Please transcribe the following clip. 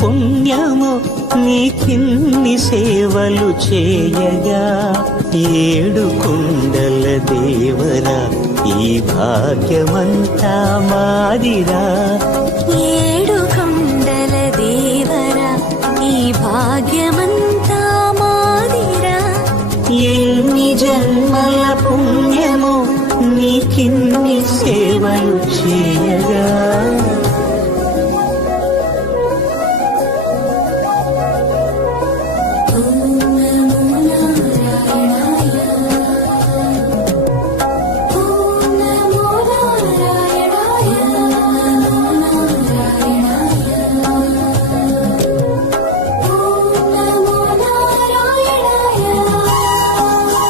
పుణ్యము నీకిన్ని సేవలు చేయగా ఏడు కొండల దేవరా ఈ భాగ్యమంతా మాదిరా ఏడు కొండల దేవరా ఈ భాగ్యమంతా మాదిరా ఎన్ని జన్మల పుణ్యము నీకిన్ని సేవలు చేయగా